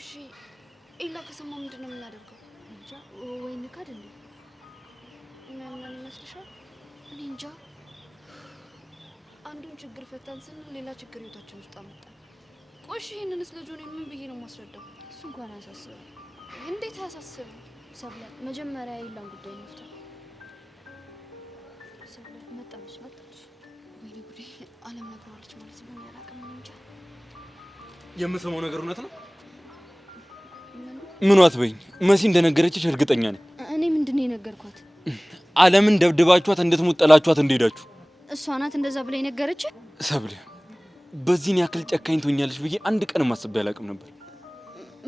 እሺ ኤላ ከሰማ ምንድነው የምናደርገው? እንጃ ወይ ንካድ እንዴ? ምን ይመስልሻል? እኔ እንጃ። አንዱን ችግር ፈታን ስንል ሌላ ችግር ህይወታችን ውስጥ አመጣን። ቆይ ይሄንንስ ለጆኒ ምን ብዬ ነው ማስረዳው? እሱ እንኳን አያሳስብም። እንዴት አያሳስብም? ሰብለ መጀመሪያ የኤላን ጉዳይ እንፍታ። ሰብለ መጣች። ወይኔ ጉዴ! አለም ነግረዋለች ማለት ነው። ያላቀም እንጃ። የምሰማው ነገር እውነት ነው? ምን አትበይኝ። መሲ እንደነገረችሽ እርግጠኛ ነኝ። እኔ ምንድነው የነገርኳት? አለምን ደብድባችኋት እንድትሞት ጠላችኋት እንደሄዳችሁ። እሷ ናት እንደዛ ብላ የነገረች? ሰብለ በዚህን ያክል ጨካኝ ትሆኛለሽ ብዬ አንድ ቀን ማስቤ አላውቅም ነበር።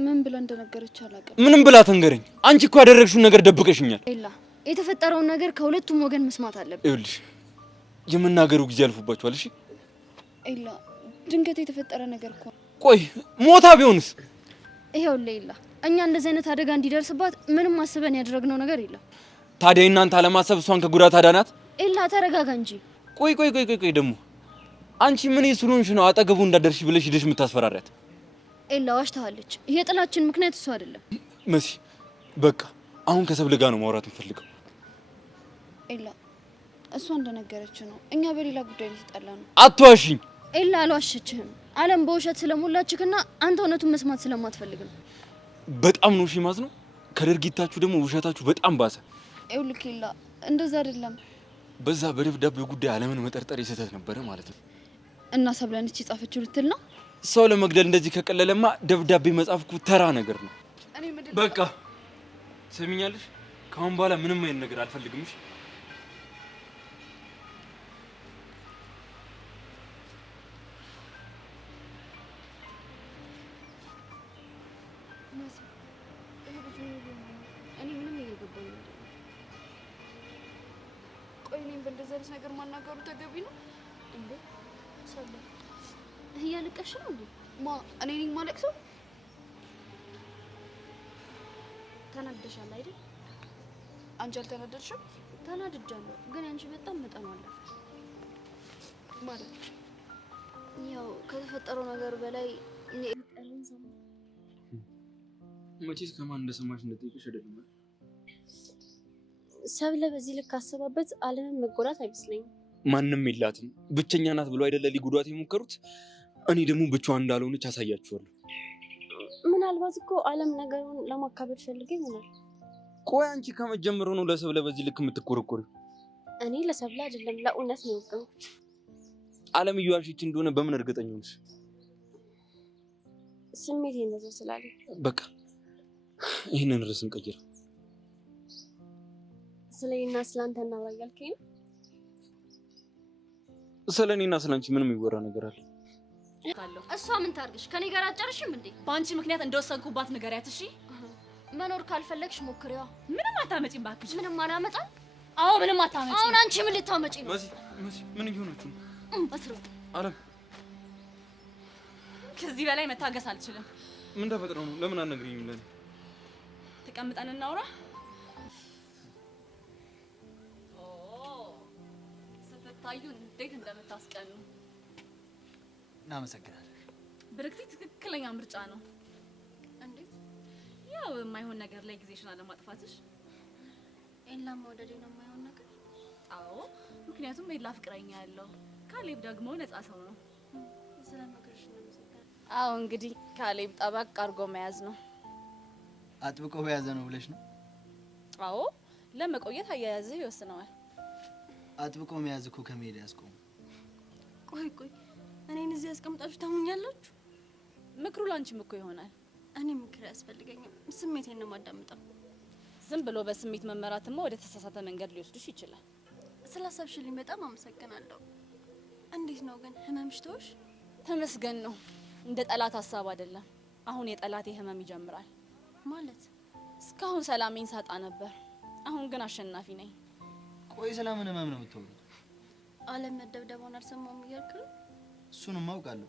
ምን ብላ እንደነገረች አላውቅም። ምንም ብላ ተንገረኝ። አንቺ እኮ ያደረግሽውን ነገር ደብቀሽኛል። ኤላ የተፈጠረውን ነገር ከሁለቱም ወገን መስማት አለብን። ይኸውልሽ የምናገሩ ጊዜ አልፎባችኋል። እሺ ኤላ ድንገት የተፈጠረ ነገር እኮ። ቆይ ሞታ ቢሆንስ? ይኸውልህ ኤላ እኛ እንደዚህ አይነት አደጋ እንዲደርስባት ምንም አስበን ያደረግነው ነገር የለም። ታዲያ እናንተ አለማሰብ እሷን ከጉዳት አዳናት? ኤላ ተረጋጋ እንጂ። ቆይ ደግሞ አንቺ ምን ይስሉንሽ ነው አጠገቡ እንዳደርሽ ብለሽ ሄደሽ የምታስፈራሪያት? ኤላ ዋሽታለች። የጥላችን ምክንያት እሱ አይደለም። መሲ በቃ አሁን ከሰብለ ጋር ነው ማውራት እንፈልገው። ኤላ እሷ እንደነገረች ነው። እኛ በሌላ ጉዳይ ላይ ተጣላ ነው። አትዋሽኝ። ኤላ አልዋሸችህም። አለም በውሸት ስለሞላችክና አንተ እውነቱን መስማት ስለማትፈልግ ነው። በጣም ነው ሽማዝ ነው። ከድርጊታችሁ ደግሞ ውሸታችሁ በጣም ባሰ። ይኸውልህ ኤላ እንደዛ አይደለም። በዛ በደብዳቤው ጉዳይ አለምን መጠርጠር የስህተት ነበረ ማለት ነው። እና ሰብለነች የጻፈችው ልትል ነው? ሰው ለመግደል እንደዚህ ከቀለለማ ደብዳቤ መጻፍ እኮ ተራ ነገር ነው። በቃ ሰሚኛለሽ? ካሁን በኋላ ምንም አይነት ነገር አልፈልግም። እሺ በእንደዚህ አይነት ነገር ማናገሩ ተገቢ ነው እንዴ? ሰብለ እያለቀሽ ነው እንዴ? እኔ ነኝ ማለቅሰው? ተናደሻል አይደል? አንቺ አልተናደድሽም? ተናድጃለሁ፣ ግን አንቺ በጣም መጠኑ አለፈ ማለት ያው ከተፈጠረው ነገር በላይ እኔ ጠልን ሰማ። መቼስ ከማን እንደሰማሽ እንደጠይቅሽ አይደለም። ሰብለ በዚህ ልክ አሰባበት አለምን መጎዳት አይመስለኝም። ማንም የላትም ብቸኛ ናት ብሎ አይደለ ሊጉዳት የሞከሩት። እኔ ደግሞ ብቻዋን እንዳልሆነች አሳያችኋለሁ። ምናልባት እኮ አለም ነገሩን ለማካበድ ፈልጌ ይሆናል። ቆይ አንቺ ከመጀመሩ ነው ለሰብለ በዚህ ልክ የምትቆረቆሪው? እኔ ለሰብለ አይደለም ለእውነት ነው የወገንኩት። አለም እየዋሸች እንደሆነ በምን እርግጠኛ ነሽ? ስሜቴ እንደዛ ስላለ በቃ ይሄንን ርዕስ እንቀይር። ስለኔና ስላንተ እናወራ ያልከኝ? ስለኔና ስላንቺ ምንም ይወራ ነገር አለ? እሷ ምን ታርግሽ? ከኔ ጋር አጨርሽም እንዴ? በአንቺ ምክንያት እንደወሰንኩባት ንገሪያት። እሺ መኖር ካልፈለግሽ ሞክሪዋ። ምንም አታመጪም ባክሽ። ምንም አላመጣም? አዎ ምንም አታመጪም። አሁን አንቺ ምን ልታመጪ ነው? መሲ ምን እየሆነች ነው? አስሩ አለም ከዚህ በላይ መታገስ አልችልም። ምን ተፈጥረው ነው? ለምን አትነግሪኝም? ለኔ ተቀምጠን እናውራ። ስትታዩ እንዴት እንደምታስቀኑ። እናመሰግናለን። ብርክቲ ትክክለኛ ምርጫ ነው። እንዴት? ያው የማይሆን ነገር ላይ ጊዜሽን አለማጥፋትሽ። ኤላ መውደዴ ነው የማይሆን ነገር? አዎ ምክንያቱም ኤላ ፍቅረኛ ያለው፣ ካሌብ ደግሞ ነፃ ሰው ነው። ስለነገርሽ እናመሰግናለን። አዎ እንግዲህ ካሌብ ጠበቅ አድርጎ መያዝ ነው። አጥብቆ በያዘ ነው ብለሽ ነው? አዎ ለመቆየት አያያዝህ ይወስነዋል። አጥብቆ መያዝ እኮ ከመሄድ ያስቆም። ቆይ እኔን እዚህ ያስቀምጣችሁ ታሙኛላችሁ? ምክሩ ላንቺም እኮ ይሆናል። እኔ ምክር ያስፈልገኛል። ስሜቴን ነው ማዳምጠው። ዝም ብሎ በስሜት መመራትማ ወደ ተሳሳተ መንገድ ሊወስድሽ ይችላል። ስላሰብሽልኝ በጣም አመሰግናለሁ። እንዴት ነው ግን ህመምሽ ተወሽ? ተመስገን ነው። እንደ ጠላት ሀሳብ አይደለም። አሁን የጠላቴ ህመም ይጀምራል። ማለት እስካሁን ሰላሜን ሳጣ ነበር። አሁን ግን አሸናፊ ነኝ። ቆይ ስለምን ህመም ነው የምትወሩት? አለም መደብደቧን አልሰማሁም እያልክ ነው? እሱንም አውቃለሁ።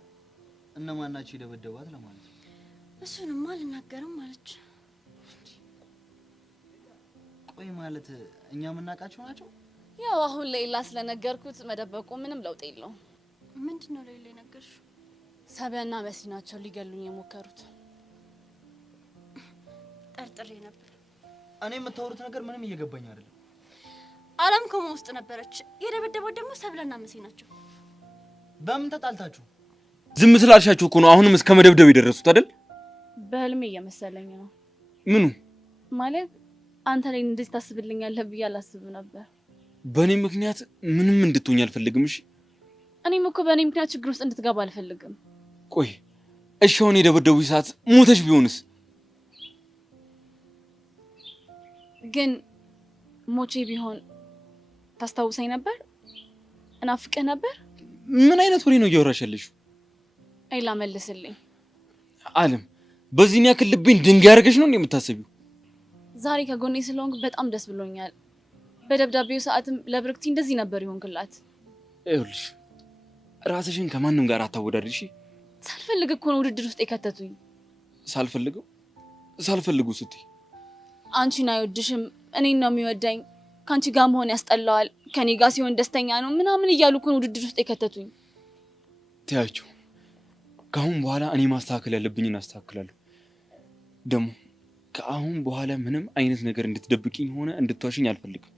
እነማን ናቸው የደበደቧት ለማለት ነው። እሱንማ አልናገርም አለች። ቆይ ማለት እኛ የምናውቃቸው ናቸው? ያው አሁን ለሌላ ስለነገርኩት መደበቁ ምንም ለውጥ የለውም። ምንድነው ለሌላ ነገርሽው? ሰቢያና መሲ ናቸው ሊገሉኝ የሞከሩት። ጠርጥሬ ነበር። እኔ የምታወሩት ነገር ምንም እየገባኝ አይደለም። አለም ኮማ ውስጥ ነበረች። የደበደበው ደግሞ ሰብለና መሲ ናቸው። በምን ተጣልታችሁ? ዝም ስላልሻችሁ እኮ ነው አሁንም እስከ መደብደብ የደረሱት አይደል? በህልሜ እየመሰለኝ ነው። ምኑ? ማለት አንተ ላይ እንደዚህ ታስብልኛለህ ብዬ አላስብም ነበር። በእኔ ምክንያት ምንም እንድትሆኝ አልፈልግም። እሺ እኔም እኮ በእኔ ምክንያት ችግር ውስጥ እንድትገባ አልፈልግም። ቆይ እሺ አሁን የደበደቡኝ ሰዓት ሞተሽ ቢሆንስ? ግን ሞቼ ቢሆን ታስታውሰኝ ነበር? እናፍቅህ ነበር? ምን አይነት ወሬ ነው እያወራሽ ያለሽው? አይላ መልስልኝ። አለም በዚህን ያክል ልቤን ድንጋይ አድርገሽ ነው የምታስቢው? ዛሬ ከጎኔ ስለሆንክ በጣም ደስ ብሎኛል። በደብዳቤው ሰዓትም ለብርክቲ እንደዚህ ነበር ይሆንክላት። ይኸውልሽ ራስሽን ከማንም ጋር አታወዳድሪ። ሳልፈልግ እኮ ነው ውድድር ውስጥ የከተቱኝ። ሳልፈልጉ ስትይ አንቺን አይወድሽም እኔን ነው የሚወዳኝ፣ ከአንቺ ጋር መሆን ያስጠላዋል፣ ከኔ ጋር ሲሆን ደስተኛ ነው ምናምን እያሉ እኮ ነው ውድድር ውስጥ የከተቱኝ። ትያቸው ከአሁን በኋላ እኔ ማስተካከል ያለብኝን አስተካክላለሁ። ደግሞ ከአሁን በኋላ ምንም አይነት ነገር እንድትደብቂኝ ሆነ እንድትዋሽኝ አልፈልግም።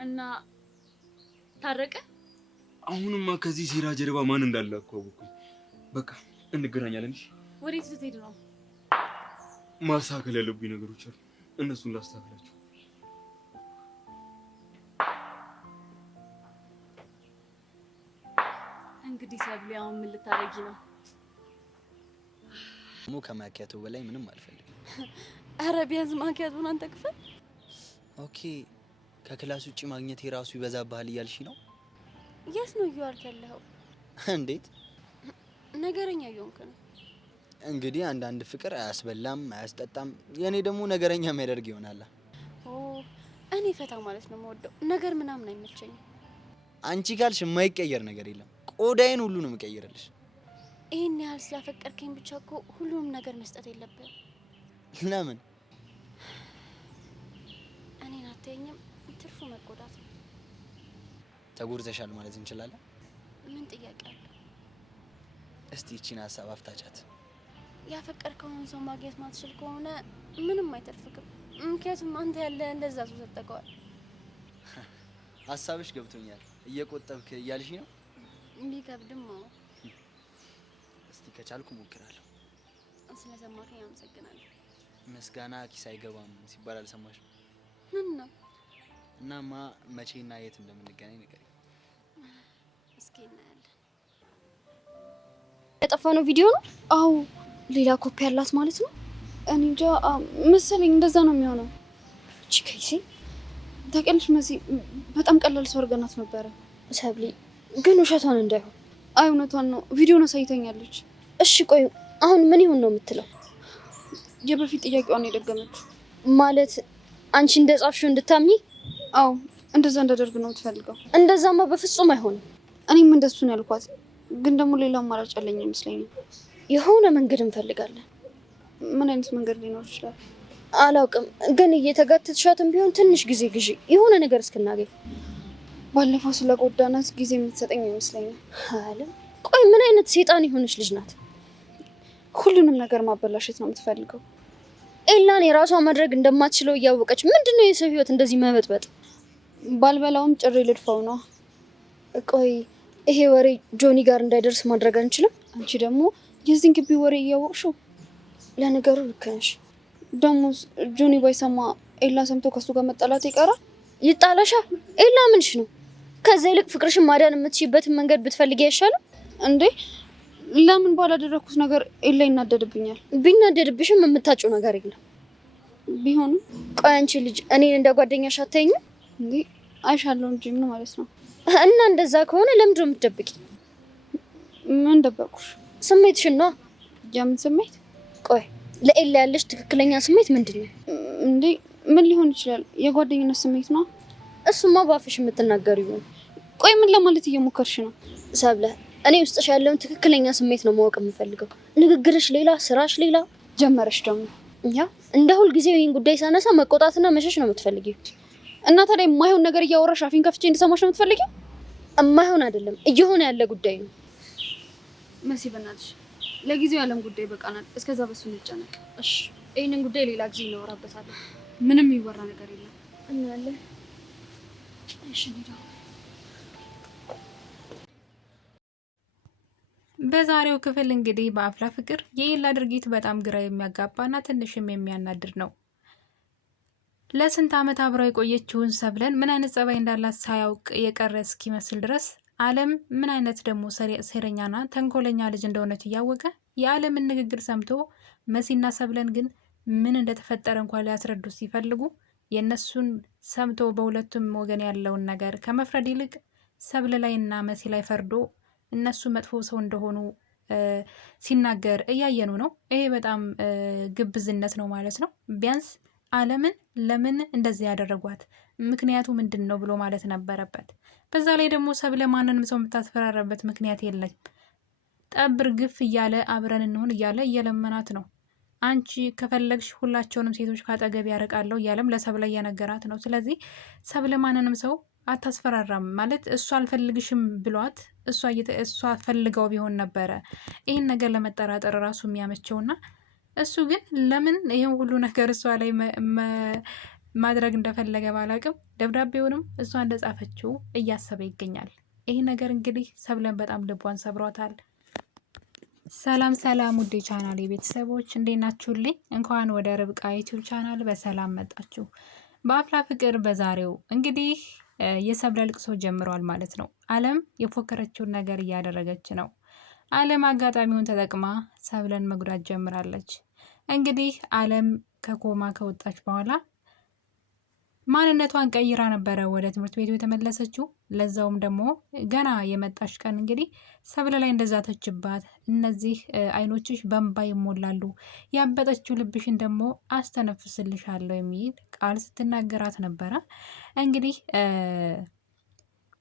እና ታረቀ? አሁንማ ከዚህ ሴራ ጀርባ ማን እንዳለ እኮ አወኩኝ። በቃ እንገናኛለን። እሺ ወዴት ልትሄድ ነው? ማስተካከል ያለብኝ ነገሮች አሉ፣ እነሱን ላስተካክላቸው። እንግዲህ ሰብሊ አሁን ምን ልታረጊ ነው? ሙ ከማኪያቶ በላይ ምንም አልፈልግም። አረ ቢያንስ ማኪያቶን አንተ ክፈል። ኦኬ ከክላስ ውጪ ማግኘት የራሱ ይበዛብሃል እያልሽ ነው? የስ ነው እያልክ ያለኸው? እንዴት ነገረኛ እየሆንክ ነው። እንግዲህ አንዳንድ ፍቅር አያስበላም አያስጠጣም፣ የኔ ደግሞ ነገረኛ የሚያደርግ ይሆናል። እኔ ፈታ ማለት ነው የምወደው ነገር ምናምን አይመቸኝም። አንቺ ካልሽ የማይቀየር ነገር የለም። ቆዳዬን ሁሉ ነው የምቀይርልሽ። ይሄን ያህል ስላፈቀርከኝ ብቻ እኮ ሁሉንም ነገር መስጠት የለብህም። ለምን? እኔን አትየኝም፣ ትርፉ መጎዳት ነው። ተጎድተሻል ማለት እንችላለን? ምን ጥያቄ አለ? እስቲ እቺን ሀሳብ አፍታቻት። ያፈቀርከውን ሰው ማግኘት ማትችል ከሆነ ምንም አይተርፍክም። ምክንያቱም አንተ ያለ እንደዛ ሰው ሰጠቀዋል። ሀሳብሽ ገብቶኛል። እየቆጠብክ እያልሽ ነው? ቢከብድም እስቲ ከቻልኩ ሞክራለሁ። ስለሰማከኝ አመሰግናለሁ። ምስጋና ኪስ አይገባም ሲባል አልሰማሽ? ምን ነው? እናማ መቼና የት እንደምንገናኝ ንገሪኝ። እስኪ እናያለን። የጠፋነው ቪዲዮ ነው? አዎ ሌላ ኮፒ ያላት ማለት ነው? እኔ እንጃ መሰለኝ እንደዛ ነው የሚሆነው። እቺ ከይሲ ታውቂያለሽ መሲ በጣም ቀላል ሰው አድርገናት ነበረ። ሰብሊ ግን ውሸቷን እንዳይሆን። አይ እውነቷን ነው፣ ቪዲዮን አሳይተኛለች። እሺ ቆይ አሁን ምን ይሁን ነው የምትለው? የበፊት ጥያቄዋን የደገመችው ማለት አንቺ እንደጻፍሽው እንድታምኚ? አዎ እንደዛ እንዳደርግ ነው የምትፈልገው። እንደዛማ በፍጹም አይሆንም። እኔም እንደሱ ነው ያልኳት፣ ግን ደግሞ ሌላ አማራጭ አለኝ ይመስለኛል። የሆነ መንገድ እንፈልጋለን። ምን አይነት መንገድ ሊኖር ይችላል? አላውቅም፣ ግን እየተጋተትሻትም ቢሆን ትንሽ ጊዜ ግዢ፣ የሆነ ነገር እስክናገኝ። ባለፈው ስለጎዳናት ጊዜ የምትሰጠኝ ይመስለኛል። አለም ቆይ ምን አይነት ሴጣን የሆነች ልጅ ናት? ሁሉንም ነገር ማበላሸት ነው የምትፈልገው። ኤላን የራሷ ማድረግ እንደማትችለው እያወቀች ምንድነው የሰው ህይወት እንደዚህ መበጥበጥ? ባልበላውም ጭሬ ልድፋው ነው። ቆይ ይሄ ወሬ ጆኒ ጋር እንዳይደርስ ማድረግ አንችልም? አንቺ ደግሞ የዚህን ግቢ ወሬ እያወቅሽው። ለነገሩ ልክ ነሽ። ደግሞ ጆኒ ባይሰማ ኤላ ሰምቶ ከሱ ጋር መጣላት ይቀራል። ይጣላሻ። ኤላ ምንሽ ነው? ከዛ ይልቅ ፍቅርሽን ማዳን የምትችይበትን መንገድ ብትፈልጊ አይሻልም እንዴ? ለምን ባላደረኩት ነገር ኤላ ይናደድብኛል? ቢናደድብሽም የምታጭው ነገር የለም። ቢሆንም ቆይ አንቺ ልጅ እኔን እንደ ጓደኛሽ አታይኝም እንዴ? አይሻለሁ እንጂ ምን ማለት ነው? እና እንደዛ ከሆነ ለምንድን ነው የምትደብቂ? ምን ደበቁሽ? ስሜትሽን ነው። የምን ስሜት? ቆይ ለኤላ ያለሽ ትክክለኛ ስሜት ምንድን ነው እንዴ? ምን ሊሆን ይችላል? የጓደኝነት ስሜት ነው። እሱማ ባፍሽ የምትናገሪው ነው። ቆይ ምን ለማለት እየሞከርሽ ነው? ሰብለ እኔ ውስጥሽ ያለውን ትክክለኛ ስሜት ነው ማወቅ የምፈልገው። ንግግርሽ ሌላ፣ ስራሽ ሌላ። ጀመረሽ ደግሞ። ያ እንደ ሁል ጊዜው ይሄን ጉዳይ ሳነሳ መቆጣትና መሸሽ ነው የምትፈልጊው። እና ታዲያ የማይሆን ነገር እያወራሽ አፊን ከፍቼ እንድሰማሽ ነው የምትፈልጊው? የማይሆን አይደለም እየሆነ ያለ ጉዳይ ነው። መሲ በእናትሽ ለጊዜው ያለም ጉዳይ በቃናል። እስከዛ በሱ እንጨነቅ እሺ? ይህንን ጉዳይ ሌላ ጊዜ እናወራበታለን። ምንም ይወራ ነገር የለም። እናያለን። እሺ ሄዳ በዛሬው ክፍል እንግዲህ በአፍላ ፍቅር የኤላ ድርጊት በጣም ግራ የሚያጋባና ትንሽም የሚያናድድ ነው። ለስንት ዓመት አብረው የቆየችውን ሰብለን ምን አይነት ጸባይ እንዳላት ሳያውቅ የቀረ እስኪመስል ድረስ አለም ምን አይነት ደግሞ ሴረኛና ተንኮለኛ ልጅ እንደሆነች እያወቀ የአለምን ንግግር ሰምቶ መሲና ሰብለን ግን ምን እንደተፈጠረ እንኳን ሊያስረዱ ሲፈልጉ የእነሱን ሰምቶ በሁለቱም ወገን ያለውን ነገር ከመፍረድ ይልቅ ሰብለ ላይና መሲ ላይ ፈርዶ እነሱ መጥፎ ሰው እንደሆኑ ሲናገር እያየኑ ነው። ይሄ በጣም ግብዝነት ነው ማለት ነው። ቢያንስ አለምን ለምን እንደዚህ ያደረጓት ምክንያቱ ምንድን ነው ብሎ ማለት ነበረበት። በዛ ላይ ደግሞ ሰብለ ማንንም ሰው የምታስፈራረበት ምክንያት የለም። ጠብር ግፍ እያለ አብረን እንሆን እያለ እየለመናት ነው። አንቺ ከፈለግሽ ሁላቸውንም ሴቶች ካጠገብ ያርቃለሁ እያለም ለሰብለ እየነገራት ነው። ስለዚህ ሰብለ ማንንም ሰው አታስፈራራም ማለት እሷ አልፈልግሽም ብሏት እሷ ፈልገው ቢሆን ነበረ ይህን ነገር ለመጠራጠር ራሱ የሚያመቸውና እሱ ግን ለምን ይህን ሁሉ ነገር እሷ ላይ ማድረግ እንደፈለገ ባላቅም ደብዳቤውንም እሷ እንደጻፈችው እያሰበ ይገኛል። ይህ ነገር እንግዲህ ሰብለን በጣም ልቧን ሰብሯታል። ሰላም ሰላም ውዴ ቻናል የቤተሰቦች እንዴት ናችሁልኝ? እንኳን ወደ ርብቃ ዩቲዩብ ቻናል በሰላም መጣችሁ። በአፍላ ፍቅር በዛሬው እንግዲህ የሰብለ ልቅሶ ጀምሯል ማለት ነው። አለም የፎከረችውን ነገር እያደረገች ነው። አለም አጋጣሚውን ተጠቅማ ሰብለን መጉዳት ጀምራለች። እንግዲህ አለም ከኮማ ከወጣች በኋላ ማንነቷን ቀይራ ነበረ ወደ ትምህርት ቤቱ የተመለሰችው። ለዛውም ደግሞ ገና የመጣች ቀን እንግዲህ ሰብለ ላይ እንደዛተችባት እነዚህ አይኖችሽ በእንባ ይሞላሉ፣ ያበጠችው ልብሽን ደግሞ አስተነፍስልሻለሁ የሚል ቃል ስትናገራት ነበረ። እንግዲህ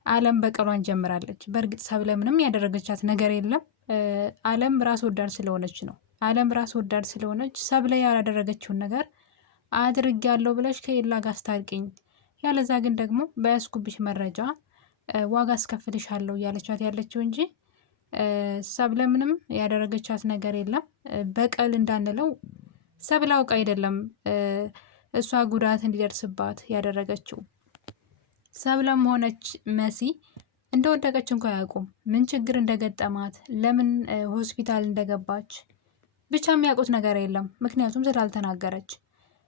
አለም በቀሏን ጀምራለች። በእርግጥ ሰብለ ምንም ያደረገቻት ነገር የለም። አለም ራስ ወዳድ ስለሆነች ነው። አለም ራስ ወዳድ ስለሆነች ሰብለ ያላደረገችውን ነገር አድርጊያለሁ ብለሽ ከኤላ ጋር አስታርቂኝ፣ ያለዛ ግን ደግሞ በያዝኩብሽ መረጃ ዋጋ አስከፍልሻለሁ እያለቻት ያለችው እንጂ ሰብለ ምንም ያደረገቻት ነገር የለም። በቀል እንዳንለው ሰብለ አውቃ አይደለም እሷ ጉዳት እንዲደርስባት ያደረገችው። ሰብለም ሆነች መሲ እንደወደቀች እንኳ አያውቁም። ምን ችግር እንደገጠማት ለምን ሆስፒታል እንደገባች ብቻ የሚያውቁት ነገር የለም። ምክንያቱም ስላልተናገረች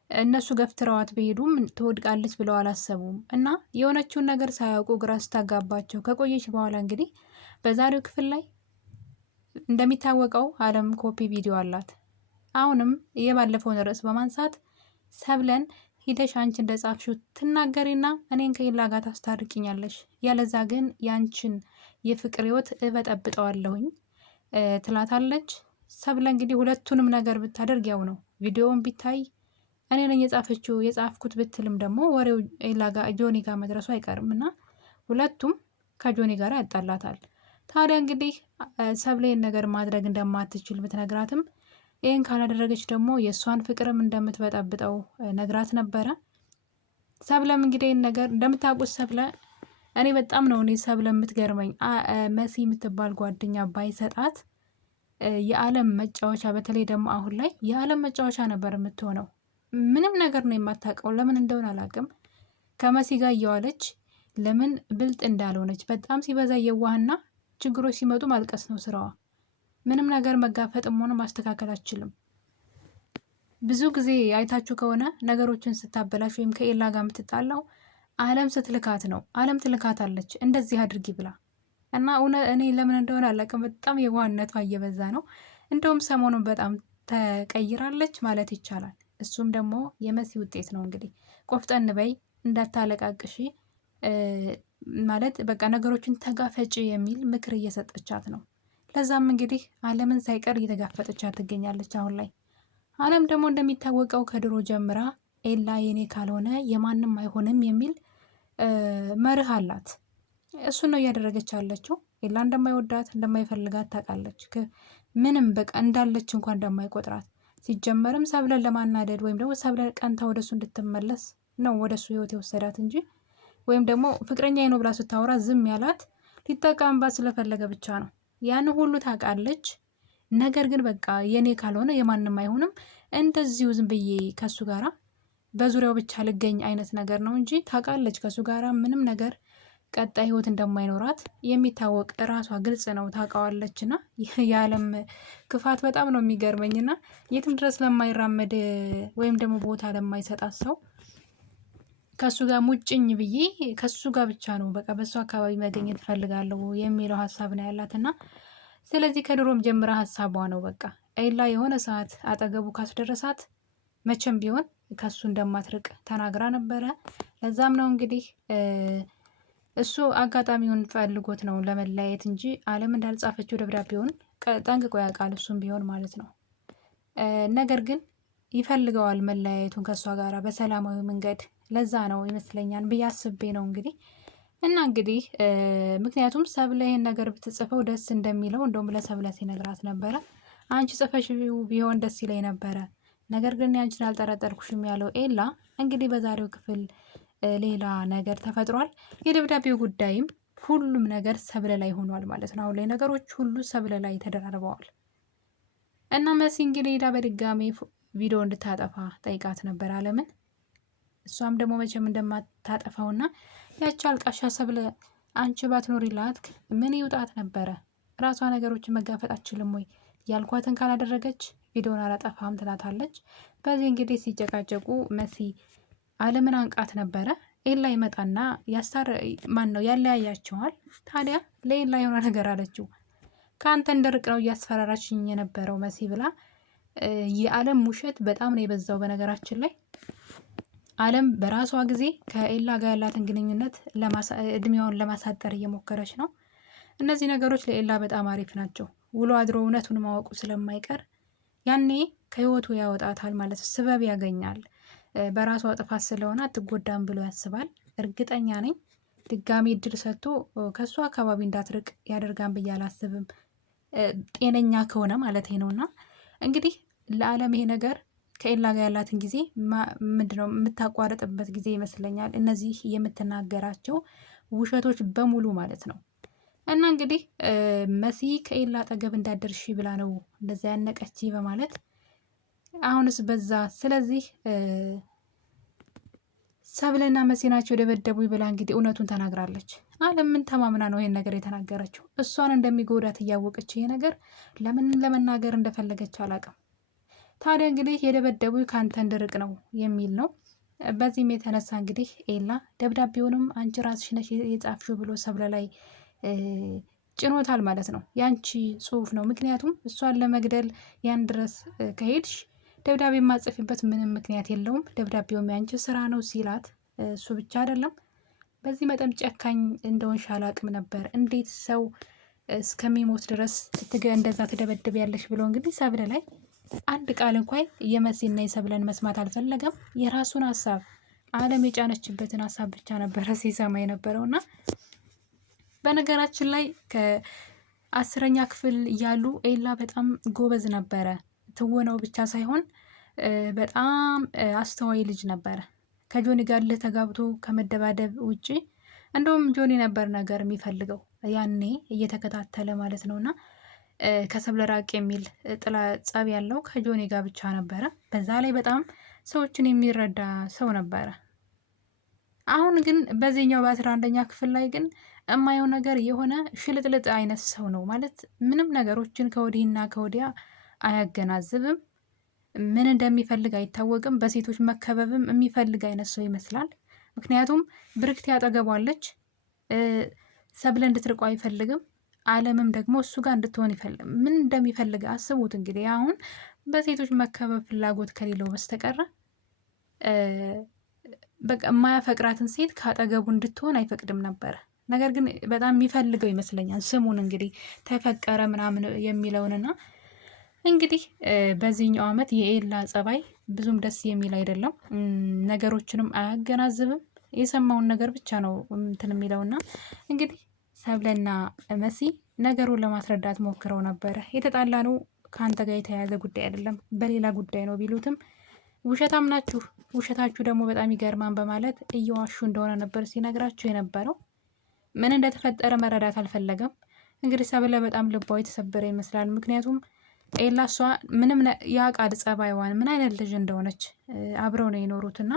እነሱ ገፍትረዋት በሄዱም ትወድቃለች ብለው አላሰቡም እና የሆነችውን ነገር ሳያውቁ ግራ ስታጋባቸው ከቆየች በኋላ እንግዲህ በዛሬው ክፍል ላይ እንደሚታወቀው አለም ኮፒ ቪዲዮ አላት። አሁንም የባለፈውን ርዕስ በማንሳት ሰብለን ሂደሽ አንቺ እንደጻፍሽው ትናገሪና እኔን ከኤላ ጋር ታስታርቂኛለሽ፣ ያለዛ ግን ያንቺን የፍቅር ህይወት እበጠብጠዋለሁኝ ትላታለች። ሰብለ እንግዲህ ሁለቱንም ነገር ብታደርግ ያው ነው። ቪዲዮውን ቢታይ እኔ ነኝ የጻፍኩት ብትልም ደግሞ ወሬው ኤላ ጋር ጆኒ ጋር መድረሱ አይቀርም እና ሁለቱም ከጆኒ ጋር ያጣላታል። ታዲያ እንግዲህ ሰብሌን ነገር ማድረግ እንደማትችል ብትነግራትም ይህን ካላደረገች ደግሞ የእሷን ፍቅርም እንደምትበጠብጠው ነግራት ነበረ። ሰብለም እንግዲህ ነገር እንደምታውቁት ሰብለ እኔ በጣም ነው ሰብለ የምትገርመኝ። መሲ የምትባል ጓደኛ ባይሰጣት የዓለም መጫወቻ፣ በተለይ ደግሞ አሁን ላይ የዓለም መጫወቻ ነበር የምትሆነው። ምንም ነገር ነው የማታውቀው። ለምን እንደሆነ አላውቅም። ከመሲ ጋር እየዋለች ለምን ብልጥ እንዳልሆነች በጣም ሲበዛ የዋህና ችግሮች ሲመጡ ማልቀስ ነው ስራዋ። ምንም ነገር መጋፈጥም ሆነ ማስተካከል አትችልም። ብዙ ጊዜ አይታችሁ ከሆነ ነገሮችን ስታበላሽ ወይም ከኤላ ጋር የምትጣላው አለም ስትልካት ነው። አለም ትልካታለች እንደዚህ አድርጊ ብላ እና እኔ ለምን እንደሆነ አላውቅም። በጣም የዋህነቷ እየበዛ ነው። እንደውም ሰሞኑን በጣም ተቀይራለች ማለት ይቻላል። እሱም ደግሞ የመሲ ውጤት ነው። እንግዲህ ቆፍጠን በይ እንዳታለቃቅሺ ማለት በቃ ነገሮችን ተጋፈጪ የሚል ምክር እየሰጠቻት ነው። ለዛም እንግዲህ አለምን ሳይቀር እየተጋፈጠቻት ትገኛለች አሁን ላይ። አለም ደግሞ እንደሚታወቀው ከድሮ ጀምራ ኤላ የኔ ካልሆነ የማንም አይሆንም የሚል መርህ አላት። እሱን ነው እያደረገች ያለችው። ኤላ እንደማይወዳት እንደማይፈልጋት ታውቃለች። ምንም በቃ እንዳለች እንኳን እንደማይቆጥራት ሲጀመርም ሰብለን ለማናደድ ወይም ደግሞ ሰብለን ቀንታ ወደሱ እንድትመለስ ነው ወደሱ ህይወት የወሰዳት እንጂ ወይም ደግሞ ፍቅረኛ ነው ብላ ስታወራ ዝም ያላት ሊጠቀምባት ስለፈለገ ብቻ ነው። ያን ሁሉ ታውቃለች። ነገር ግን በቃ የኔ ካልሆነ የማንም አይሆንም፣ እንደዚሁ ዝም ብዬ ከሱ ጋራ በዙሪያው ብቻ ልገኝ አይነት ነገር ነው እንጂ ታውቃለች ከሱ ጋራ ምንም ነገር ቀጣይ ህይወት እንደማይኖራት የሚታወቅ እራሷ ግልጽ ነው ታውቃዋለች። እና የዓለም ክፋት በጣም ነው የሚገርመኝ። እና የትም ድረስ ለማይራመድ ወይም ደግሞ ቦታ ለማይሰጣት ሰው ከሱ ጋር ሙጭኝ ብዬ ከሱ ጋር ብቻ ነው በቃ በሱ አካባቢ መገኘት እፈልጋለሁ የሚለው ሀሳብ ነው ያላት። እና ስለዚህ ከድሮም ጀምራ ሀሳቧ ነው በቃ ኤላ የሆነ ሰዓት አጠገቡ ካስደረሳት መቼም ቢሆን ከሱ እንደማትርቅ ተናግራ ነበረ። ለዛም ነው እንግዲህ እሱ አጋጣሚውን ፈልጎት ነው ለመለያየት እንጂ ዓለም እንዳልጻፈችው ደብዳቤውን ጠንቅቆ ያውቃል፣ እሱም ቢሆን ማለት ነው። ነገር ግን ይፈልገዋል መለያየቱን ከእሷ ጋር በሰላማዊ መንገድ። ለዛ ነው ይመስለኛል ብዬ አስቤ ነው እንግዲህ። እና እንግዲህ ምክንያቱም ሰብለ ይሄን ነገር ብትጽፈው ደስ እንደሚለው እንደውም ለሰብለ ሲነግራት ነበረ። አንቺ ጽፈሽ ቢሆን ደስ ይለኝ ነበረ፣ ነገር ግን አንቺን አልጠረጠርኩሽም ያለው ኤላ እንግዲህ በዛሬው ክፍል ሌላ ነገር ተፈጥሯል። የደብዳቤው ጉዳይም ሁሉም ነገር ሰብለ ላይ ሆኗል ማለት ነው። አሁን ላይ ነገሮች ሁሉ ሰብለ ላይ ተደራርበዋል። እና መሲ እንግዲህ ሄዳ በድጋሚ ቪዲዮ እንድታጠፋ ጠይቃት ነበር ዓለምን። እሷም ደግሞ መቼም እንደማታጠፋውና ያቺ አልቃሻ ሰብለ አንቺ ባትኖሪላት ምን ይውጣት ነበረ? ራሷ ነገሮችን መጋፈጥ አትችልም ወይ? ያልኳትን ካላደረገች ቪዲዮን አላጠፋም ትላታለች። በዚህ እንግዲህ ሲጨቃጨቁ መሲ ዓለምን አንቃት ነበረ። ኤላ ይመጣና ያለያያቸዋል። ታዲያ ለኤላ የሆነ ነገር አለችው። ከአንተ እንደርቅ ነው እያስፈራራችኝ የነበረው መሲ ብላ። የዓለም ውሸት በጣም ነው የበዛው። በነገራችን ላይ ዓለም በራሷ ጊዜ ከኤላ ጋር ያላትን ግንኙነት እድሜዋን ለማሳጠር እየሞከረች ነው። እነዚህ ነገሮች ለኤላ በጣም አሪፍ ናቸው። ውሎ አድሮ እውነቱን ማወቁ ስለማይቀር ያኔ ከህይወቱ ያወጣታል ማለት ስበብ ያገኛል። በራሷ ጥፋት ስለሆነ አትጎዳም ብሎ ያስባል። እርግጠኛ ነኝ ድጋሚ እድል ሰጥቶ ከእሱ አካባቢ እንዳትርቅ ያደርጋን ብዬ አላስብም፣ ጤነኛ ከሆነ ማለት ነው። እና እንግዲህ ለዓለም ይሄ ነገር ከኤላ ጋር ያላትን ጊዜ ምንድነው የምታቋርጥበት ጊዜ ይመስለኛል። እነዚህ የምትናገራቸው ውሸቶች በሙሉ ማለት ነው። እና እንግዲህ መሲ ከኤላ አጠገብ እንዳደርሺ ብላ ነው እንደዛ ያነቀች በማለት አሁንስ በዛ። ስለዚህ ሰብለና መሲ ናቸው የደበደቡ ብላ እንግዲህ እውነቱን ተናግራለች። ዓለም ምን ተማምና ነው ይሄን ነገር የተናገረችው? እሷን እንደሚጎዳት እያወቀች ይሄ ነገር ለምን ለመናገር እንደፈለገች አላውቅም። ታዲያ እንግዲህ የደበደቡ ከአንተ እንድርቅ ነው የሚል ነው። በዚህም የተነሳ እንግዲህ ኤላ ደብዳቤውንም አንቺ ራስሽ ነሽ የጻፍሽው ብሎ ሰብለ ላይ ጭኖታል ማለት ነው። ያንቺ ጽሁፍ ነው፣ ምክንያቱም እሷን ለመግደል ያን ድረስ ከሄድሽ ደብዳቤ የማጽፊበት ምንም ምክንያት የለውም፣ ደብዳቤውም ያንቺ ስራ ነው ሲላት፣ እሱ ብቻ አይደለም በዚህ መጠን ጨካኝ እንደሆንሽ አላቅም ነበር፣ እንዴት ሰው እስከሚሞት ድረስ እንደዛ ትደበድብ ያለሽ ብሎ እንግዲህ ሰብለ ላይ አንድ ቃል እንኳን የመሲና የሰብለን መስማት አልፈለገም። የራሱን ሀሳብ ዓለም የጫነችበትን ሀሳብ ብቻ ነበረ ሲሰማ የነበረውና በነገራችን ላይ ከ10ኛ ክፍል እያሉ ኤላ በጣም ጎበዝ ነበረ። ትወናው ብቻ ሳይሆን በጣም አስተዋይ ልጅ ነበረ። ከጆኒ ጋር ተጋብቶ ከመደባደብ ውጪ እንደውም ጆኒ ነበር ነገር የሚፈልገው ያኔ እየተከታተለ ማለት ነውና ከሰብለ ራቅ የሚል ጥላ ጸብ ያለው ከጆኒ ጋር ብቻ ነበረ። በዛ ላይ በጣም ሰዎችን የሚረዳ ሰው ነበረ። አሁን ግን በዚህኛው በ11ኛ ክፍል ላይ ግን የማየው ነገር የሆነ ሽልጥልጥ አይነት ሰው ነው ማለት ምንም ነገሮችን ከወዲህና ከወዲያ አያገናዝብም። ምን እንደሚፈልግ አይታወቅም። በሴቶች መከበብም የሚፈልግ አይነት ሰው ይመስላል። ምክንያቱም ብርክት ያጠገቧለች፣ ሰብለ እንድትርቆ አይፈልግም። ዓለምም ደግሞ እሱ ጋር እንድትሆን ይፈልግ። ምን እንደሚፈልግ አስቡት እንግዲህ። አሁን በሴቶች መከበብ ፍላጎት ከሌለው በስተቀረ በቃ የማያፈቅራትን ሴት ከአጠገቡ እንድትሆን አይፈቅድም ነበረ። ነገር ግን በጣም የሚፈልገው ይመስለኛል ስሙን እንግዲህ ተፈቀረ ምናምን የሚለውንና እንግዲህ በዚህኛው ዓመት የኤላ ጸባይ ብዙም ደስ የሚል አይደለም። ነገሮችንም አያገናዝብም። የሰማውን ነገር ብቻ ነው እንትን የሚለውና እንግዲህ ሰብለና መሲ ነገሩን ለማስረዳት ሞክረው ነበረ። የተጣላ ነው ከአንተ ጋር የተያያዘ ጉዳይ አይደለም በሌላ ጉዳይ ነው ቢሉትም ውሸታም ናችሁ፣ ውሸታችሁ ደግሞ በጣም ይገርማን በማለት እየዋሹ እንደሆነ ነበር ሲነግራቸው የነበረው። ምን እንደተፈጠረ መረዳት አልፈለገም። እንግዲህ ሰብለ በጣም ልቧ የተሰበረ ይመስላል። ምክንያቱም ኤላ እሷ ምንም ያውቃል ጸባይዋን ምን አይነት ልጅ እንደሆነች አብረው ነው የኖሩትና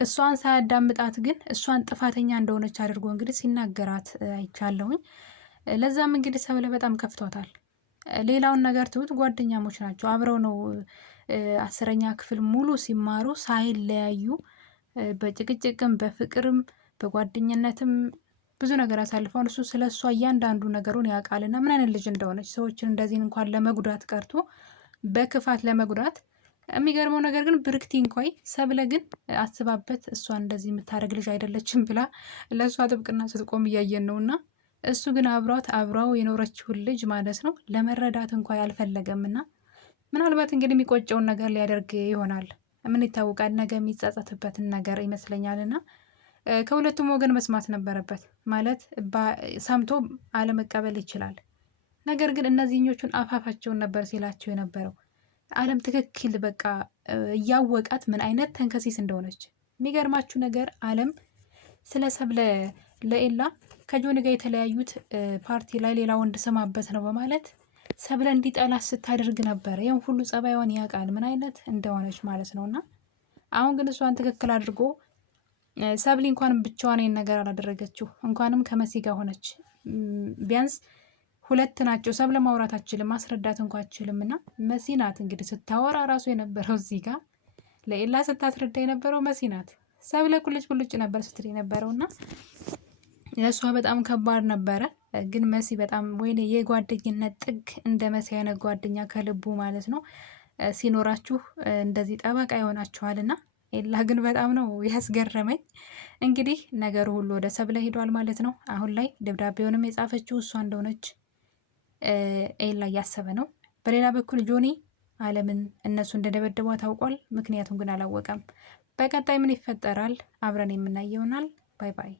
እሷን ሳያዳምጣት ግን እሷን ጥፋተኛ እንደሆነች አድርጎ እንግዲህ ሲናገራት አይቻለሁኝ። ለዛም እንግዲህ ሰብለ በጣም ከፍቷታል። ሌላውን ነገር ትሁት ጓደኛሞች ናቸው። አብረው ነው 10ኛ ክፍል ሙሉ ሲማሩ ሳይለያዩ በጭቅጭቅም በፍቅርም በጓደኝነትም ብዙ ነገር አሳልፈዋል። እሱ ስለ እሷ እያንዳንዱ ነገሩን ያውቃልና ምን አይነት ልጅ እንደሆነች ሰዎችን እንደዚህ እንኳን ለመጉዳት ቀርቶ በክፋት ለመጉዳት የሚገርመው ነገር ግን ብርክቲ እንኳይ ሰብለ ግን አስባበት እሷን እንደዚህ የምታደርግ ልጅ አይደለችም ብላ ለእሷ ጥብቅና ስትቆም እያየን ነውና እሱ ግን አብራው የኖረችውን ልጅ ማለት ነው ለመረዳት እንኳን አልፈለገምና ምናልባት እንግዲህ የሚቆጨውን ነገር ሊያደርግ ይሆናል። ምን ይታወቃል፣ ነገ የሚጸጸትበትን ነገር ይመስለኛልና ከሁለቱም ወገን መስማት ነበረበት። ማለት ሰምቶ አለመቀበል ይችላል። ነገር ግን እነዚህኞቹን አፋፋቸውን ነበር ሲላቸው የነበረው። አለም ትክክል በቃ እያወቃት ምን አይነት ተንከሲስ እንደሆነች። የሚገርማችሁ ነገር አለም ስለ ሰብለ ለኤላ ከጆኒ ጋር የተለያዩት ፓርቲ ላይ ሌላ ወንድ ስማበት ነው በማለት ሰብለ እንዲጠላት ስታደርግ ነበር። ይህም ሁሉ ጸባይዋን ያውቃል ምን አይነት እንደሆነች ማለት ነውና አሁን ግን እሷን ትክክል አድርጎ ሰብሊ እንኳን ብቻዋን ይሄን ነገር አላደረገችው። እንኳንም ከመሲ ጋር ሆነች። ቢያንስ ሁለት ናቸው። ሰብለ ማውራት አችልም፣ ማስረዳት እንኳን አችልም። እና መሲ ናት እንግዲህ ስታወራ ራሱ የነበረው እዚህ ጋር ለኤላ ስታስረዳ የነበረው መሲ ናት። ሰብለ ቁልጭ ነበር ስትል የነበረውና ለእሷ በጣም ከባድ ነበረ። ግን መሲ በጣም ወይኔ የጓደኝነት ጥግ እንደ መሲ አይነት ጓደኛ ከልቡ ማለት ነው ሲኖራችሁ እንደዚህ ጠበቃ ይሆናችኋልና ኤላ ግን በጣም ነው ያስገረመኝ። እንግዲህ ነገሩ ሁሉ ወደ ሰብለ ሄዷል ማለት ነው። አሁን ላይ ደብዳቤውንም የጻፈችው እሷ እንደሆነች ኤላ እያሰበ ነው። በሌላ በኩል ጆኒ አለምን እነሱ እንደደበደቧ ታውቋል። ምክንያቱም ግን አላወቀም። በቀጣይ ምን ይፈጠራል አብረን የምናየው ይሆናል። ባይ ባይ።